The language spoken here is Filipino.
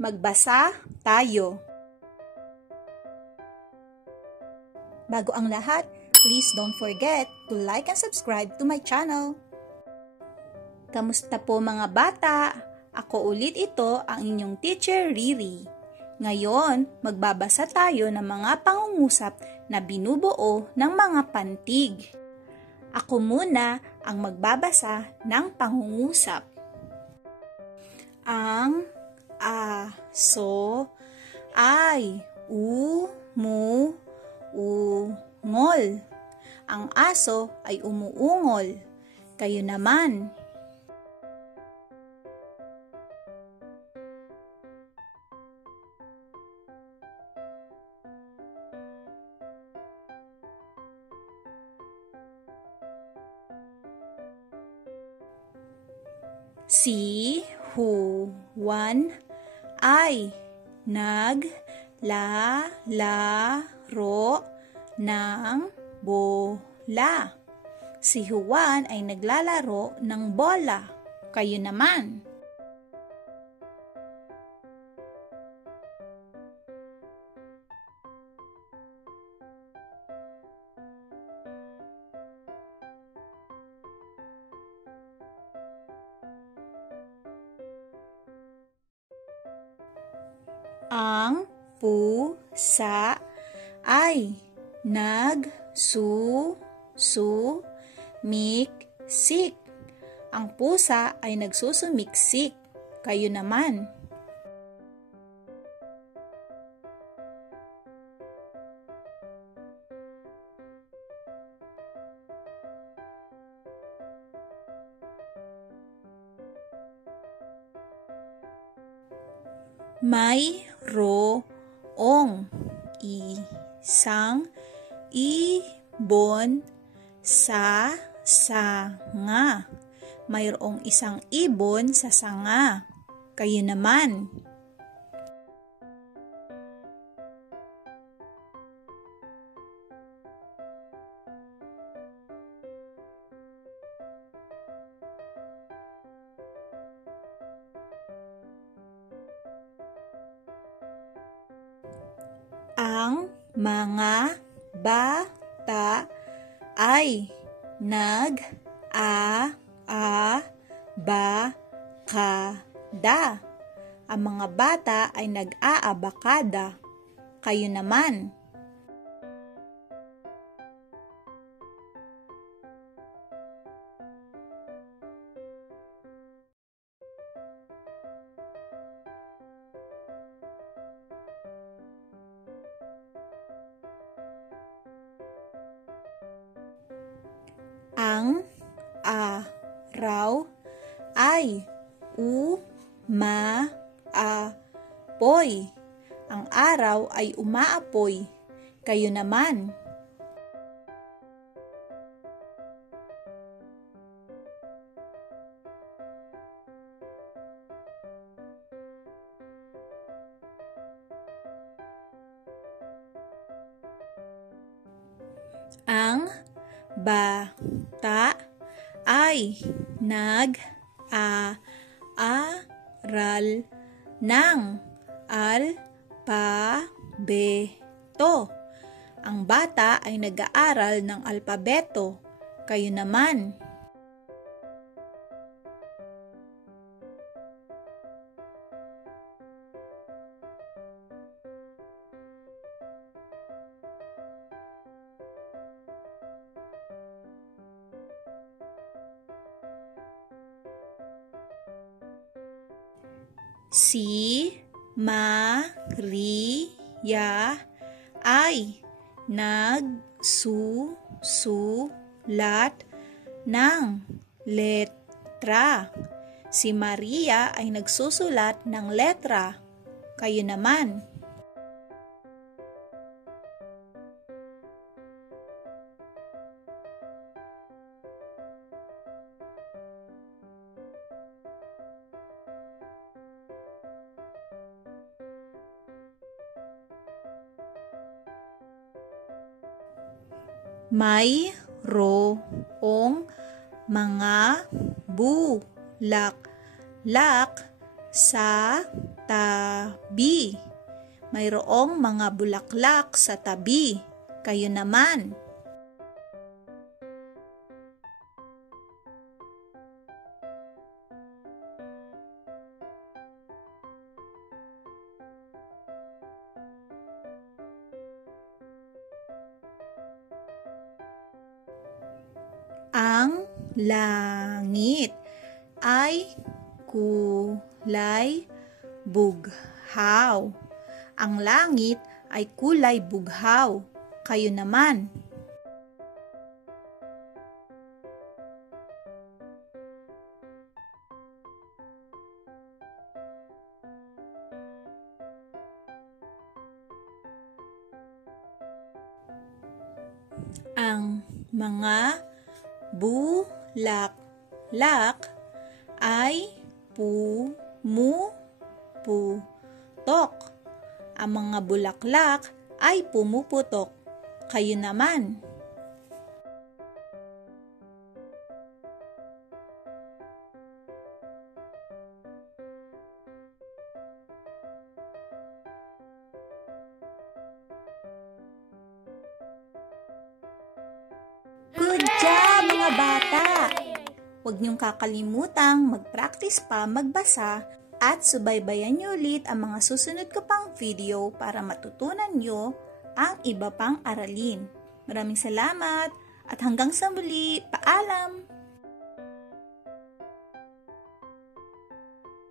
Magbasa tayo. Bago ang lahat, please don't forget to like and subscribe to my channel. Kamusta po mga bata? Ako ulit ito ang inyong teacher Riri. Ngayon, magbabasa tayo ng mga pangungusap na binubuo ng mga pantig. Ako muna ang magbabasa ng pangungusap. Ang aso ay umuungol. Ang aso ay umuungol. Kayo naman. Si Juan ay naglalaro ng bola. Si Juan ay naglalaro ng bola. Kayo naman. Ang pusa ay nagsusumiksik. Ang pusa ay nagsusumiksik. Kayo naman. Mayroong isang ibon sa sanga. Mayroong isang ibon sa sanga. Kayo naman. Ang mga bata ay nag-aabakada. Ang mga bata ay nag-aabakada. Kayo naman. Ang araw ay umaapoy. Ang araw ay umaapoy. Kayo naman. Ang bata ay nag-aaral ng alpabeto. Ang bata ay nag-aaral ng alpabeto. Kayo naman. Si Maria ay nagsusulat ng letra. Si Maria ay nagsusulat ng letra. Kayo naman. Mayroong mga bulaklak sa tabi. Mayroong mga bulaklak sa tabi. Kayo naman. Ang langit ay kulay bughaw. Ang langit ay kulay bughaw. Kayo naman. Ang mga bulaklak ay pumuputok. Ang mga bulaklak ay pumuputok. Kayo naman. Good job, mga bata! Huwag niyong kakalimutang mag-practice pa magbasa at subaybayan niyo ulit ang mga susunod ko pang video para matutunan niyo ang iba pang aralin. Maraming salamat at hanggang sa muli, paalam!